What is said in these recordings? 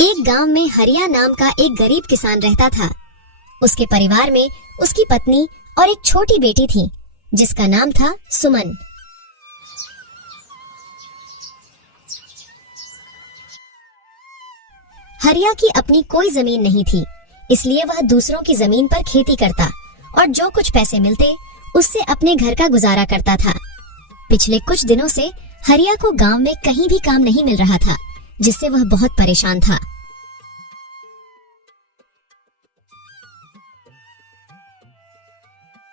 एक गांव में हरिया नाम का एक गरीब किसान रहता था। उसके परिवार में उसकी पत्नी और एक छोटी बेटी थी जिसका नाम था सुमन। हरिया की अपनी कोई जमीन नहीं थी, इसलिए वह दूसरों की जमीन पर खेती करता और जो कुछ पैसे मिलते उससे अपने घर का गुजारा करता था। पिछले कुछ दिनों से हरिया को गांव में कहीं भी काम नहीं मिल रहा था, जिससे वह बहुत परेशान था।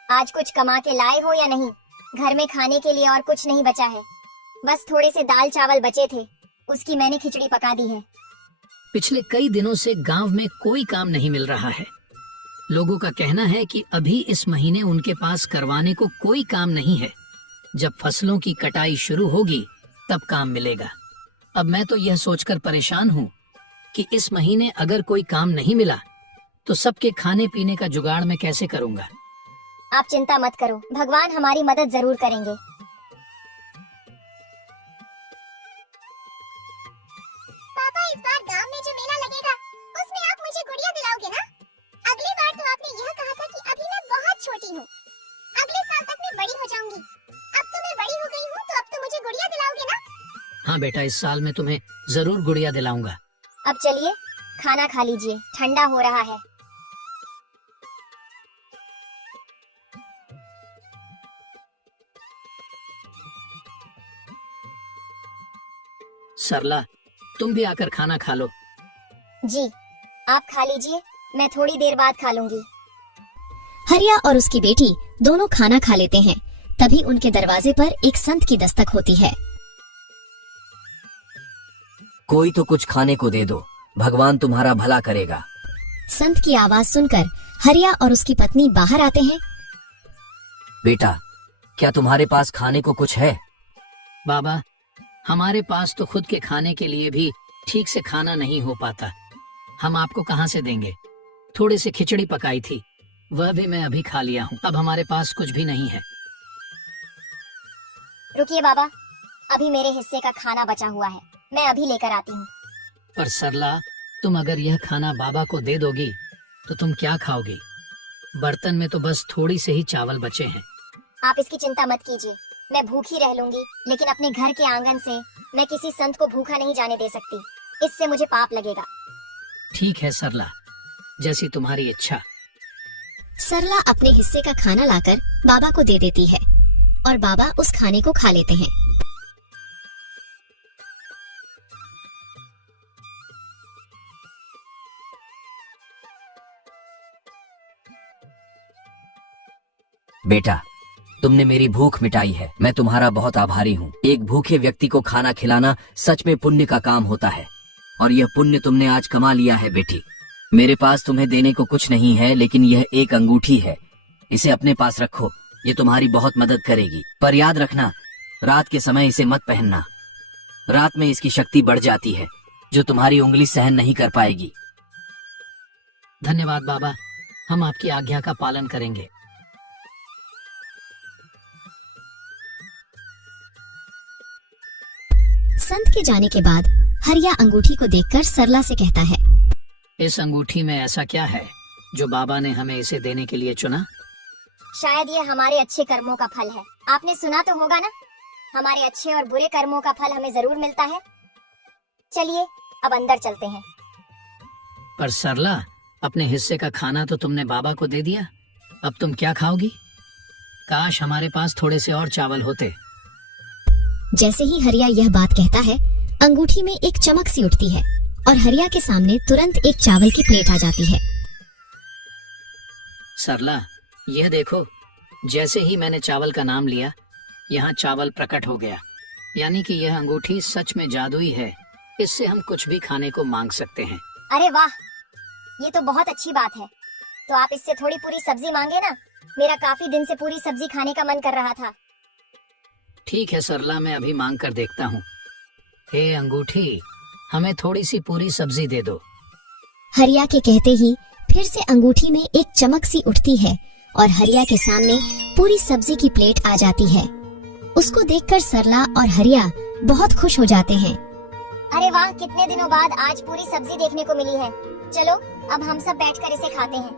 आज कुछ कमा के लाए हो या नहीं? घर में खाने के लिए और कुछ नहीं बचा है, बस थोड़े से दाल चावल बचे थे, उसकी मैंने खिचड़ी पका दी है। पिछले कई दिनों से गांव में कोई काम नहीं मिल रहा है। लोगों का कहना है कि अभी इस महीने उनके पास करवाने को कोई काम नहीं है। जब फसलों की कटाई शुरू होगी तब काम मिलेगा। अब मैं तो यह सोचकर परेशान हूँ कि इस महीने अगर कोई काम नहीं मिला तो सबके खाने पीने का जुगाड़ मैं कैसे करूँगा। आप चिंता मत करो, भगवान हमारी मदद जरूर करेंगे। पापा, इस बार गांव में जो मेला लगेगा उसमें आप मुझे गुड़िया दिलाओगे ना? अगली बार तो आपने यह कहा था कि अभी मैं बहुत छोटी हूँ, अगले साल तक मैं बड़ी हो जाऊंगी। अब तो मैं बड़ी हो गई हूँ, तो अब तो मुझे गुड़िया दिलाओगे ना? हाँ बेटा, इस साल मैं तुम्हें जरूर गुड़िया दिलाऊंगा। अब चलिए खाना खा लीजिए, ठंडा हो रहा है। सरला, तुम भी आकर खाना खा लो। जी, आप खा लीजिए, मैं थोड़ी देर बाद खा लूंगी। हरिया और उसकी बेटी दोनों खाना खा लेते हैं। तभी उनके दरवाजे पर एक संत की दस्तक होती है। कोई तो कुछ खाने को दे दो, भगवान तुम्हारा भला करेगा। संत की आवाज सुनकर हरिया और उसकी पत्नी बाहर आते हैं। बेटा, क्या तुम्हारे पास खाने को कुछ है? बाबा, हमारे पास तो खुद के खाने के लिए भी ठीक से खाना नहीं हो पाता। हम आपको कहाँ से देंगे? थोड़ी सी खिचड़ी पकाई थी, वह भी मैं अभी खा लिया हूँ। अब हमारे पास कुछ भी नहीं है। रुकिए बाबा, अभी मेरे हिस्से का खाना बचा हुआ है, मैं अभी लेकर आती हूँ। पर सरला, तुम अगर यह खाना बाबा को दे दोगी तो तुम क्या खाओगी? बर्तन में तो बस थोड़ी से ही चावल बचे हैं। आप इसकी चिंता मत कीजिए, मैं भूखी रह लूंगी, लेकिन अपने घर के आंगन से मैं किसी संत को भूखा नहीं जाने दे सकती, इससे मुझे पाप लगेगा। ठीक है सरला, जैसी तुम्हारी इच्छा। सरला अपने हिस्से का खाना लाकर बाबा को दे देती है और बाबा उस खाने को खा लेते हैं। बेटा, तुमने मेरी भूख मिटाई है, मैं तुम्हारा बहुत आभारी हूँ। एक भूखे व्यक्ति को खाना खिलाना सच में पुण्य का काम होता है, और यह पुण्य तुमने आज कमा लिया है बेटी। मेरे पास तुम्हें देने को कुछ नहीं है, लेकिन यह एक अंगूठी है, इसे अपने पास रखो, ये तुम्हारी बहुत मदद करेगी। पर याद रखना, रात के समय इसे मत पहनना, रात में इसकी शक्ति बढ़ जाती है जो तुम्हारी उंगली सहन नहीं कर पाएगी। धन्यवाद बाबा, हम आपकी आज्ञा का पालन करेंगे। संत के जाने के बाद हरिया अंगूठी को देखकर सरला से कहता है, इस अंगूठी में ऐसा क्या है जो बाबा ने हमें इसे देने के लिए चुना? शायद ये हमारे अच्छे कर्मों का फल है। आपने सुना तो होगा ना, हमारे अच्छे और बुरे कर्मों का फल हमें जरूर मिलता है। चलिए अब अंदर चलते हैं। पर सरला, अपने हिस्से का खाना तो तुमने बाबा को दे दिया, अब तुम क्या खाओगी? काश हमारे पास थोड़े से और चावल होते। जैसे ही हरिया यह बात कहता है, अंगूठी में एक चमक सी उठती है और हरिया के सामने तुरंत एक चावल की प्लेट आ जाती है। सरला, यह देखो, जैसे ही मैंने चावल का नाम लिया, यहाँ चावल प्रकट हो गया। यानी कि यह अंगूठी सच में जादुई है, इससे हम कुछ भी खाने को मांग सकते हैं। अरे वाह, ये तो बहुत अच्छी बात है। तो आप इससे थोड़ी पूरी सब्जी मांगे ना, मेरा काफी दिन से पूरी सब्जी खाने का मन कर रहा था। ठीक है सरला, मैं अभी मांग कर देखता हूँ। हे अंगूठी, हमें थोड़ी सी पूरी सब्जी दे दो। हरिया के कहते ही फिर से अंगूठी में एक चमक सी उठती है और हरिया के सामने पूरी सब्जी की प्लेट आ जाती है। उसको देखकर सरला और हरिया बहुत खुश हो जाते हैं। अरे वाह, कितने दिनों बाद आज पूरी सब्जी देखने को मिली है। चलो अब हम सब बैठकर इसे खाते हैं।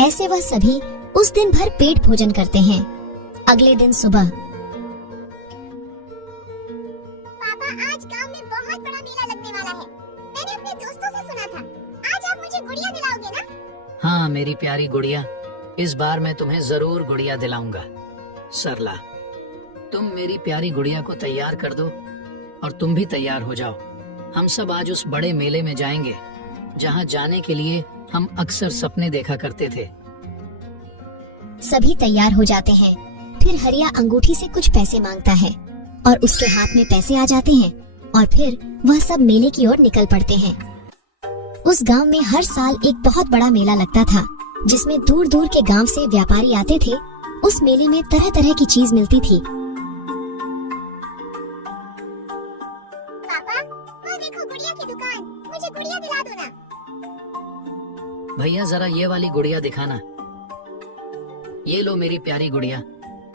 ऐसे वह सभी उस दिन भर पेट भोजन करते हैं। अगले दिन सुबह पापा, आज गांव में बहुत बड़ा मेला लगने वाला है। मैंने अपने दोस्तों से सुना था। आज आप मुझे गुड़िया दिलाओगे ना? हाँ मेरी प्यारी गुड़िया, इस बार मैं तुम्हें जरूर गुड़िया दिलाऊंगा। सरला, तुम मेरी प्यारी गुड़िया को तैयार कर दो और तुम भी तैयार हो जाओ। हम सब आज उस बड़े मेले में जाएंगे जहाँ जाने के लिए हम अक्सर सपने देखा करते थे। सभी तैयार हो जाते हैं। फिर हरिया अंगूठी से कुछ पैसे मांगता है और उसके हाथ में पैसे आ जाते हैं और फिर वह सब मेले की ओर निकल पड़ते हैं। उस गांव में हर साल एक बहुत बड़ा मेला लगता था जिसमें दूर दूर के गांव से व्यापारी आते थे। उस मेले में तरह तरह की चीज मिलती थी। पापा, वो देखो गुड़िया की दुकान। मुझे गुड़िया दिला दो ना। भैया जरा ये वाली गुड़िया दिखाना। ये लो मेरी प्यारी गुड़िया,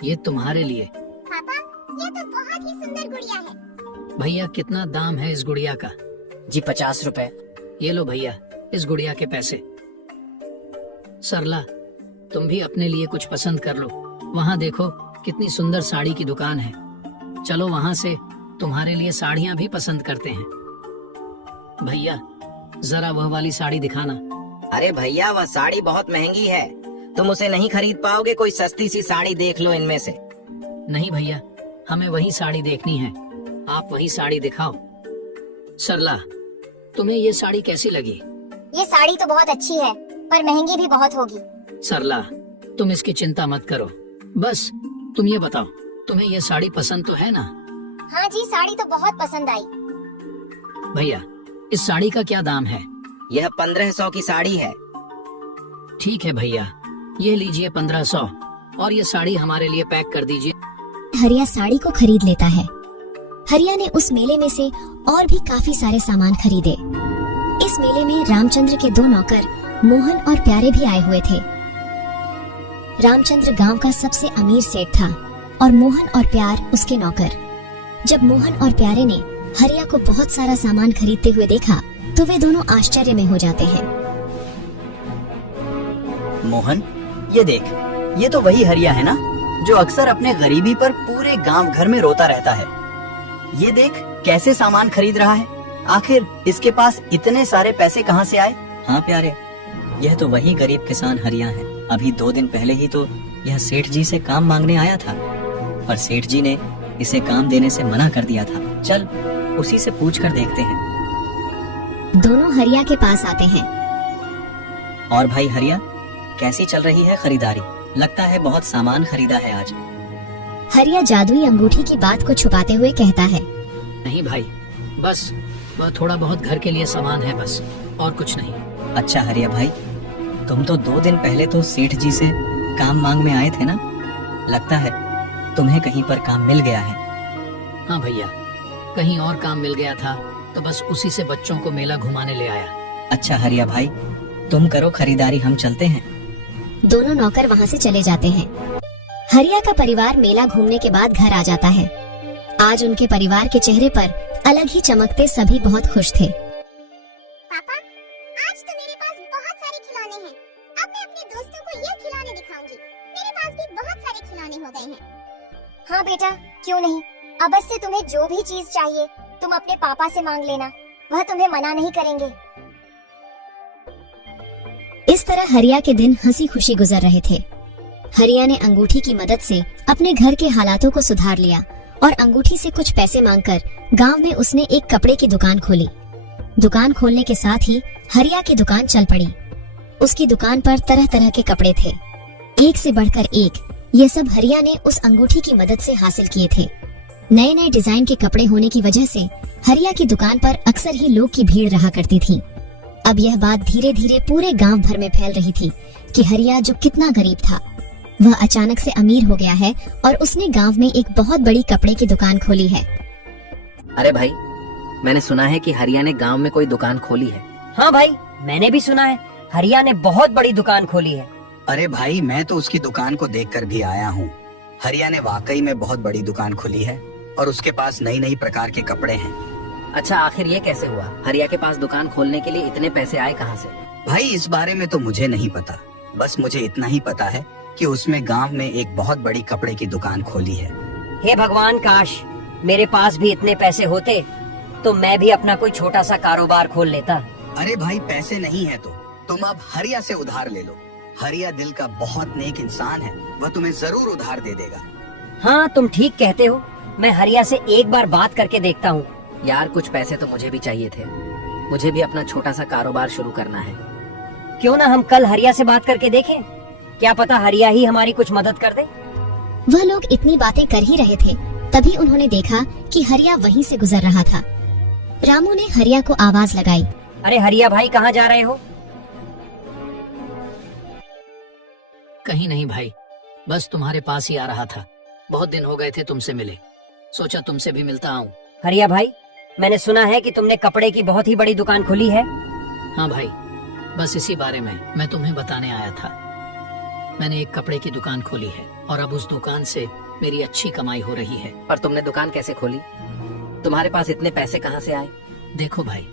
ये तुम्हारे लिए। पापा, ये तो बहुत ही सुंदर गुड़िया है। भैया कितना दाम है इस गुड़िया का? जी 50 रुपए। ये लो भैया इस गुड़िया के पैसे। सरला, तुम भी अपने लिए कुछ पसंद कर लो। वहाँ देखो कितनी सुंदर साड़ी की दुकान है। चलो वहाँ से तुम्हारे लिए साड़ियाँ भी पसंद करते हैं। भैया जरा वह वाली साड़ी दिखाना। अरे भैया, वह साड़ी बहुत महंगी है, तुम उसे नहीं खरीद पाओगे। कोई सस्ती सी साड़ी देख लो इनमें से। नहीं भैया, हमें वही साड़ी देखनी है, आप वही साड़ी दिखाओ। सरला, तुम्हें ये साड़ी कैसी लगी? ये साड़ी तो बहुत अच्छी है पर महंगी भी बहुत होगी। सरला, तुम इसकी चिंता मत करो। बस तुम ये बताओ, तुम्हें ये साड़ी पसंद तो है ना? हाँ जी, साड़ी तो बहुत पसंद आई। भैया इस साड़ी का क्या दाम है? यह 1500 की साड़ी है। ठीक है भैया, ये लीजिए 1500 और ये साड़ी हमारे लिए पैक कर दीजिए। हरिया साड़ी को खरीद लेता है। हरिया ने उस मेले में से और भी काफी सारे सामान खरीदे। इस मेले में रामचंद्र के 2 नौकर मोहन और प्यारे भी आए हुए थे। रामचंद्र गांव का सबसे अमीर सेठ था और मोहन और प्यार उसके नौकर। जब मोहन और प्यारे ने हरिया को बहुत सारा सामान खरीदते हुए देखा तो वे दोनों आश्चर्य में हो जाते हैं। मोहन, ये देख, ये तो वही हरिया है ना जो अक्सर अपने गरीबी पर पूरे गांव भर में रोता रहता है। ये देख कैसे सामान खरीद रहा है। आखिर इसके पास इतने सारे पैसे कहाँ से आए? हाँ प्यारे, यह तो वही गरीब किसान हरिया है। अभी 2 दिन पहले ही तो यह सेठ जी से काम मांगने आया था, पर सेठ जी ने इसे काम देने से मना कर दिया था। चल उसी से पूछ कर देखते हैं। दोनों हरिया के पास आते हैं। और भाई हरिया, कैसी चल रही है खरीदारी? लगता है बहुत सामान खरीदा है आज। हरिया जादुई अंगूठी की बात को छुपाते हुए कहता है। नहीं भाई, बस वह थोड़ा बहुत घर के लिए सामान है बस, और कुछ नहीं। अच्छा हरिया भाई, तुम तो 2 दिन पहले तो सेठ जी से काम मांग में आए थे ना? लगता है तुम्हें कहीं पर काम मिल गया है। हाँ भैया, कहीं और काम मिल गया था तो बस उसी से बच्चों को मेला घुमाने ले आया। अच्छा हरिया भाई, तुम करो खरीदारी, हम चलते हैं। दोनों नौकर वहाँ से चले जाते हैं। हरिया का परिवार मेला घूमने के बाद घर आ जाता है। आज उनके परिवार के चेहरे पर अलग ही चमकते सभी बहुत खुश थे। पापा, आज तो मेरे पास बहुत सारे खिलौने हैं। अब मैं अपने दोस्तों को ये खिलौने दिखाऊंगी। मेरे पास भी बहुत सारे खिलौने हो गए हैं। हाँ बेटा, क्यों नहीं। अब से तुम्हें जो भी चीज चाहिए तुम अपने पापा से मांग लेना, वह तुम्हें मना नहीं करेंगे। इस तरह हरिया के दिन हंसी खुशी गुजर रहे थे। हरिया ने अंगूठी की मदद से अपने घर के हालातों को सुधार लिया और अंगूठी से कुछ पैसे मांगकर गांव में उसने एक कपड़े की दुकान खोली। दुकान खोलने के साथ ही हरिया की दुकान चल पड़ी। उसकी दुकान पर तरह तरह के कपड़े थे, एक से बढ़कर एक। ये सब हरिया ने उस अंगूठी की मदद से हासिल किए थे। नए नए डिजाइन के कपड़े होने की वजह से हरिया की दुकान पर अक्सर ही लोग की भीड़ रहा करती थी। अब यह बात धीरे धीरे पूरे गांव भर में फैल रही थी कि हरिया जो कितना गरीब था, वह अचानक से अमीर हो गया है और उसने गांव में एक बहुत बड़ी कपड़े की दुकान खोली है। अरे भाई, मैंने सुना है कि हरिया ने गांव में कोई दुकान खोली है। हाँ भाई, मैंने भी सुना है हरिया ने बहुत बड़ी दुकान खोली है। अरे भाई, मैं तो उसकी दुकान को देखकर भी आया हूँ। हरिया ने वाकई में बहुत बड़ी दुकान खोली है और उसके पास नई नई प्रकार के कपड़े हैं। अच्छा, आखिर ये कैसे हुआ? हरिया के पास दुकान खोलने के लिए इतने पैसे आए कहाँ से? भाई, इस बारे में तो मुझे नहीं पता, बस मुझे इतना ही पता है कि उसने गांव में एक बहुत बड़ी कपड़े की दुकान खोली है। हे भगवान, काश मेरे पास भी इतने पैसे होते तो मैं भी अपना कोई छोटा सा कारोबार खोल लेता। अरे भाई, पैसे नहीं है तो तुम अब हरिया से उधार ले लो। हरिया दिल का बहुत नेक इंसान है, वह तुम्हें जरूर उधार दे देगा। हाँ, तुम ठीक कहते हो, मैं हरिया से एक बार बात करके देखता हूँ। यार, कुछ पैसे तो मुझे भी चाहिए थे। मुझे भी अपना छोटा सा कारोबार शुरू करना है। क्यों ना हम कल हरिया से बात करके देखें, क्या पता हरिया ही हमारी कुछ मदद कर दे। वह लोग इतनी बातें कर ही रहे थे, तभी उन्होंने देखा कि हरिया वहीं से गुजर रहा था। रामू ने हरिया को आवाज लगाई। अरे हरिया भाई, कहाँ जा रहे हो? कहीं नहीं भाई, बस तुम्हारे पास ही आ रहा था। बहुत दिन हो गए थे तुमसे मिले, सोचा तुमसे भी मिलता आऊं। हरिया भाई, मैंने सुना है कि तुमने कपड़े की बहुत ही बड़ी दुकान खोली है। हाँ भाई, बस इसी बारे में मैं तुम्हें बताने आया था। मैंने एक कपड़े की दुकान खोली है और अब उस दुकान से मेरी अच्छी कमाई हो रही है। पर तुमने दुकान कैसे खोली? तुम्हारे पास इतने पैसे कहाँ से आए? देखो भाई,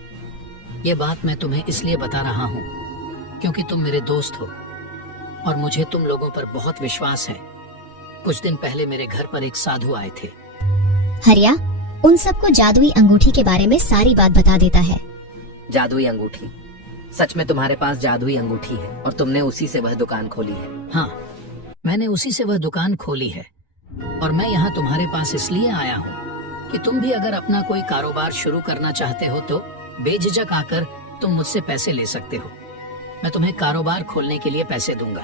ये बात मैं तुम्हें इसलिए बता रहा हूँ क्योंकि तुम मेरे दोस्त हो और मुझे तुम लोगों पर बहुत विश्वास है। कुछ दिन पहले मेरे घर पर एक साधु आए थे। हरिया उन सबको जादुई अंगूठी के बारे में सारी बात बता देता है। जादुई अंगूठी? सच में तुम्हारे पास जादुई अंगूठी है और तुमने उसी से वह दुकान खोली है? हाँ, मैंने उसी से वह दुकान खोली है और मैं यहाँ तुम्हारे पास इसलिए आया हूँ कि तुम भी अगर अपना कोई कारोबार शुरू करना चाहते हो तो बेझिझक आकर तुम मुझसे पैसे ले सकते हो। मैं तुम्हें कारोबार खोलने के लिए पैसे दूंगा।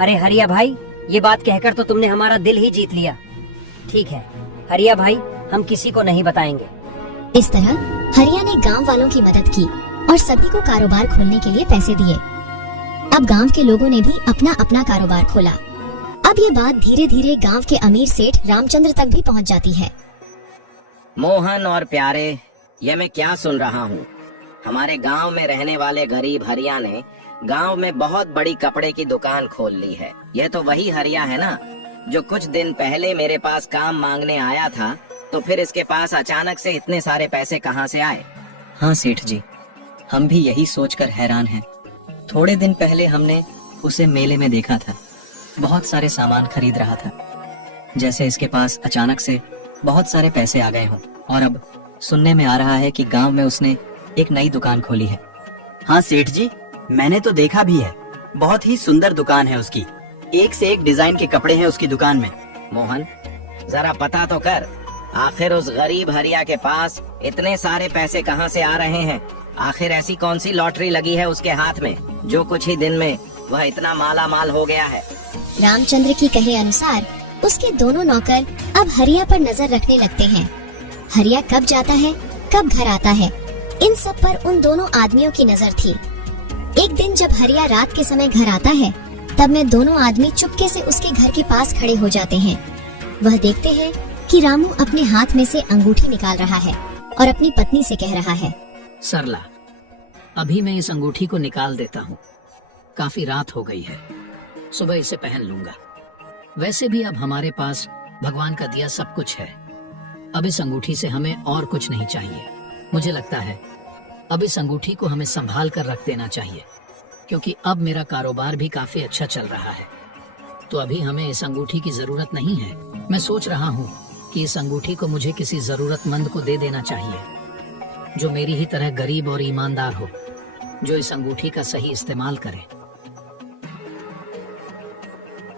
अरे हरिया भाई, ये बात कहकर तो तुमने हमारा दिल ही जीत लिया। ठीक है हरिया भाई, हम किसी को नहीं बताएंगे। इस तरह हरिया ने गांव वालों की मदद की और सभी को कारोबार खोलने के लिए पैसे दिए। अब गांव के लोगों ने भी अपना अपना कारोबार खोला। अब ये बात धीरे धीरे गांव के अमीर सेठ रामचंद्र तक भी पहुंच जाती है। मोहन और प्यारे, ये मैं क्या सुन रहा हूँ? हमारे गांव में रहने वाले गरीब हरिया ने गांव में बहुत बड़ी कपड़े की दुकान खोल ली है। यह तो वही हरिया है ना जो कुछ दिन पहले मेरे पास काम मांगने आया था, तो फिर इसके पास अचानक से इतने सारे पैसे कहाँ से आए? हाँ सेठ जी, हम भी यही सोचकर हैरान हैं। थोड़े दिन पहले हमने उसे मेले में देखा था, बहुत सारे सामान खरीद रहा था, जैसे इसके पास अचानक से बहुत सारे पैसे आ गए हों। और अब सुनने में आ रहा है कि गांव में उसने एक नई दुकान खोली है। हाँ सेठ जी, मैंने तो देखा भी है, बहुत ही सुंदर दुकान है उसकी। एक से एक डिजाइन के कपड़े हैं उसकी दुकान में। मोहन, जरा पता तो कर, आखिर उस गरीब हरिया के पास इतने सारे पैसे कहाँ से आ रहे हैं? आखिर ऐसी कौन सी लॉटरी लगी है उसके हाथ में जो कुछ ही दिन में वह इतना माला माल हो गया है? रामचंद्र की कहे अनुसार उसके दोनों नौकर अब हरिया पर नजर रखने लगते हैं। हरिया कब जाता है, कब घर आता है, इन सब पर उन दोनों आदमियों की नजर थी। एक दिन जब हरिया रात के समय घर आता है, तब में दोनों आदमी चुपके से उसके घर के पास खड़े हो जाते हैं। वह देखते हैं कि रामू अपने हाथ में से अंगूठी निकाल रहा है और अपनी पत्नी से कह रहा है, सरला, अभी मैं इस अंगूठी को निकाल देता हूँ। काफी रात हो गई है, सुबह इसे पहन लूंगा। वैसे भी अब हमारे पास भगवान का दिया सब कुछ है। अब इस अंगूठी से हमें और कुछ नहीं चाहिए। मुझे लगता है अब इस अंगूठी को हमें संभाल कर रख देना चाहिए, क्योंकि अब मेरा कारोबार भी काफी अच्छा चल रहा है। तो अभी हमें इस अंगूठी की जरूरत नहीं है। मैं सोच रहा हूँ कि इस अंगूठी को मुझे किसी जरूरतमंद को दे देना चाहिए, जो मेरी ही तरह गरीब और ईमानदार हो, जो इस अंगूठी का सही इस्तेमाल करे।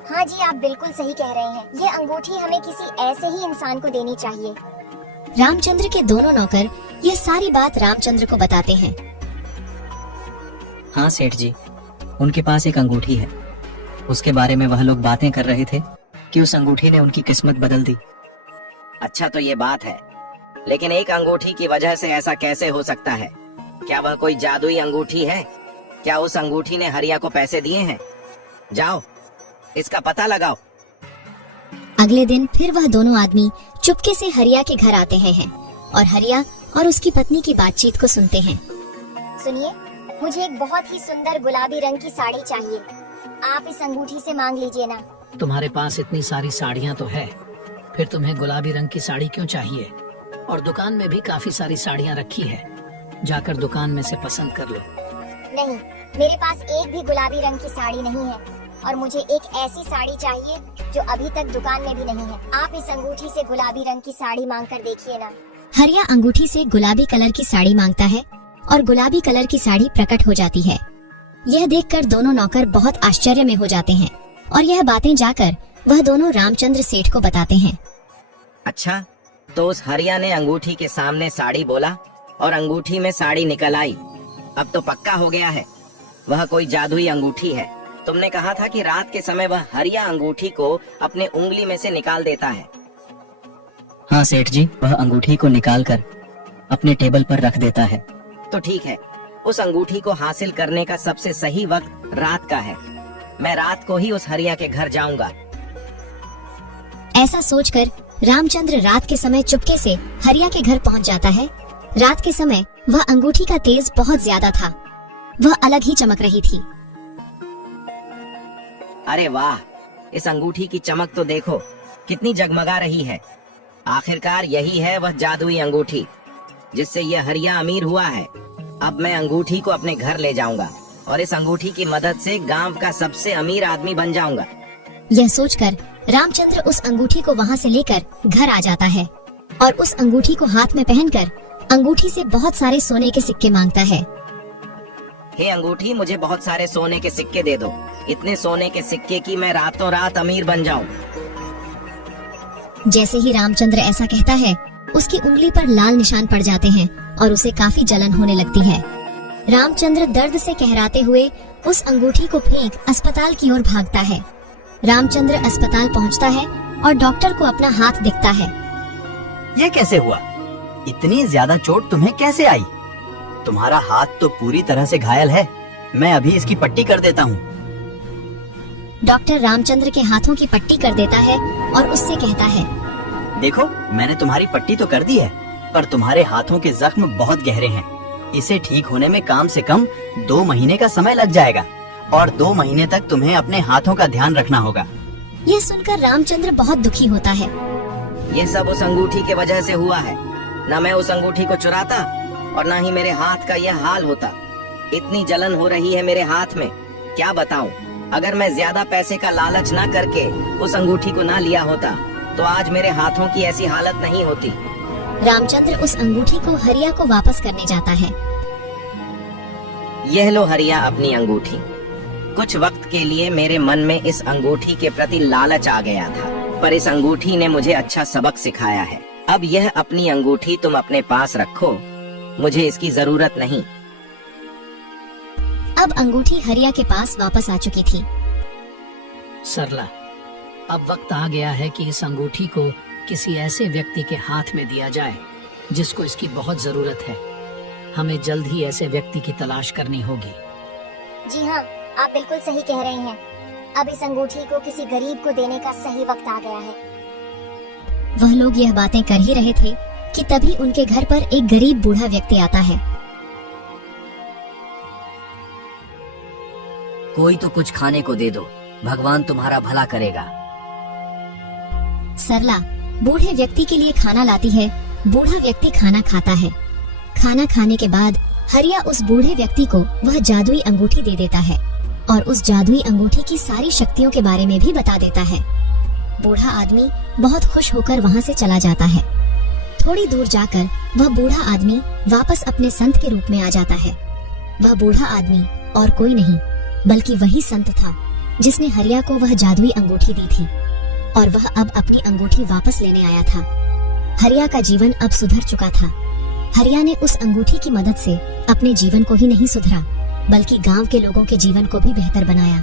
हाँ जी, आप बिल्कुल सही कह रहे हैं। ये अंगूठी हमें किसी ऐसे ही इंसान को देनी चाहिए। रामचंद्र के दोनों नौकर यह सारी बात रामचंद्र को बताते हैं। हाँ सेठ जी, उनके पास एक अंगूठी है। उसके बारे में वह लोग बातें कर रहे थे कि उस अंगूठी ने उनकी किस्मत बदल दी। अच्छा, तो ये बात है, लेकिन एक अंगूठी की वजह से ऐसा कैसे हो सकता है? क्या वह कोई जादुई अंगूठी है? क्या उस अंगूठी ने हरिया को पैसे दिए हैं? जाओ इसका पता लगाओ। अगले दिन फिर वह दोनों आदमी चुपके से हरिया के घर आते हैं और हरिया और उसकी पत्नी की बातचीत को सुनते हैं। सुनिए, मुझे एक बहुत ही सुंदर गुलाबी रंग की साड़ी चाहिए। आप इस अंगूठी से मांग लीजिए ना। तुम्हारे पास इतनी सारी साड़ियाँ तो है, फिर तुम्हें गुलाबी रंग की साड़ी क्यों चाहिए? और दुकान में भी काफी सारी साड़ियाँ रखी है, जाकर दुकान में से पसंद कर लो। नहीं, मेरे पास एक भी गुलाबी रंग की साड़ी नहीं है और मुझे एक ऐसी साड़ी चाहिए जो अभी तक दुकान में भी नहीं है। आप इस अंगूठी से गुलाबी रंग की साड़ी मांग कर देखिए ना। हरिया अंगूठी से गुलाबी कलर की साड़ी मांगता है और गुलाबी कलर की साड़ी प्रकट हो जाती है। यह देखकर दोनों नौकर बहुत आश्चर्य में हो जाते हैं और यह बातें जाकर वह दोनों रामचंद्र सेठ को बताते हैं। अच्छा, तो उस हरिया ने अंगूठी के सामने साड़ी बोला और अंगूठी में साड़ी निकल आई। अब तो पक्का हो गया है, वह कोई जादुई अंगूठी है। तुमने कहा था कि रात के समय वह हरिया अंगूठी को अपने उंगली में से निकाल देता है। हाँ सेठ जी, वह अंगूठी को निकालकर अपने टेबल पर रख देता है। तो ठीक है, उस अंगूठी को हासिल करने का सबसे सही वक्त रात का है। मैं रात को ही उस हरिया के घर जाऊंगा। ऐसा सोचकर रामचंद्र रात के समय चुपके से हरिया के घर पहुंच जाता है। रात के समय वह अंगूठी का तेज बहुत ज्यादा था, वह अलग ही चमक रही थी। अरे वाह, इस अंगूठी की चमक तो देखो, कितनी जगमगा रही है। आखिरकार यही है वह जादुई अंगूठी जिससे यह हरिया अमीर हुआ है। अब मैं अंगूठी को अपने घर ले जाऊंगा और इस अंगूठी की मदद से गांव का सबसे अमीर आदमी बन जाऊंगा। यह सोचकर रामचंद्र उस अंगूठी को वहां से लेकर घर आ जाता है और उस अंगूठी को हाथ में पहनकर अंगूठी से बहुत सारे सोने के सिक्के मांगता है। हे अंगूठी, मुझे बहुत सारे सोने के सिक्के दे दो, इतने सोने के सिक्के कि मैं रातों रात अमीर बन जाऊं। जैसे ही रामचंद्र ऐसा कहता है, उसकी उंगली पर लाल निशान पड़ जाते हैं और उसे काफी जलन होने लगती है। रामचंद्र दर्द से कहराते हुए उस अंगूठी को फेंक अस्पताल की ओर भागता है। रामचंद्र अस्पताल पहुंचता है और डॉक्टर को अपना हाथ दिखता है। ये कैसे हुआ? इतनी ज्यादा चोट तुम्हें कैसे आई? तुम्हारा हाथ तो पूरी तरह से घायल है। मैं अभी इसकी पट्टी कर देता हूँ। डॉक्टर रामचंद्र के हाथों की पट्टी कर देता है और उससे कहता है, देखो, मैंने तुम्हारी पट्टी तो कर दी है, पर तुम्हारे हाथों के जख्म बहुत गहरे हैं। इसे ठीक होने में कम से कम 2 महीने का समय लग जाएगा और 2 महीने तक तुम्हें अपने हाथों का ध्यान रखना होगा। यह सुनकर रामचंद्र बहुत दुखी होता है। ये सब उस अंगूठी के वजह से हुआ है। न मैं उस अंगूठी को चुराता और न ही मेरे हाथ का यह हाल होता। इतनी जलन हो रही है मेरे हाथ में, क्या बताऊं। अगर मैं ज्यादा पैसे का लालच न करके उस अंगूठी को ना लिया होता तो आज मेरे हाथों की ऐसी हालत नहीं होती। रामचंद्र उस अंगूठी को हरिया को वापस करने जाता है। यह लो हरिया अपनी अंगूठी। कुछ वक्त के लिए मेरे मन में इस अंगूठी के प्रति लालच आ गया था, पर इस अंगूठी ने मुझे अच्छा सबक सिखाया है। अब यह अपनी अंगूठी तुम अपने पास रखो, मुझे इसकी जरूरत नहीं। अब अंगूठी हरिया के पास वापस आ चुकी थी। सरला, अब वक्त आ गया है कि इस अंगूठी को किसी ऐसे व्यक्ति के हाथ में दिया जाए जिसको इसकी बहुत जरूरत है। हमें जल्द ही ऐसे व्यक्ति की तलाश करनी होगी। जी हाँ, आप बिल्कुल सही कह रहे हैं। अब इस अंगूठी को किसी गरीब को देने का सही वक्त आ गया है। वह लोग यह बातें कर ही रहे थे कि तभी उनके घर पर एक गरीब बूढ़ा व्यक्ति आता है। कोई तो कुछ खाने को दे दो, भगवान तुम्हारा भला करेगा। सरला बूढ़े व्यक्ति के लिए खाना लाती है। बूढ़ा व्यक्ति खाना खाता है। खाना खाने के बाद हरिया उस बूढ़े व्यक्ति को वह जादुई अंगूठी दे देता है और उस जादुई अंगूठी की सारी शक्तियों के बारे में भी बता देता है। बूढ़ा आदमी बहुत खुश होकर वहाँ से चला जाता है। थोड़ी दूर जाकर वह बूढ़ा आदमी वापस अपने संत के रूप में आ जाता है। वह बूढ़ा आदमी और कोई नहीं बल्कि वही संत था जिसने हरिया को वह जादुई अंगूठी दी थी और वह अब अपनी अंगूठी वापस लेने आया था। हरिया का जीवन अब सुधर चुका था। हरिया ने उस अंगूठी की मदद से अपने जीवन को ही नहीं सुधरा बल्कि गांव के लोगों के जीवन को भी बेहतर बनाया।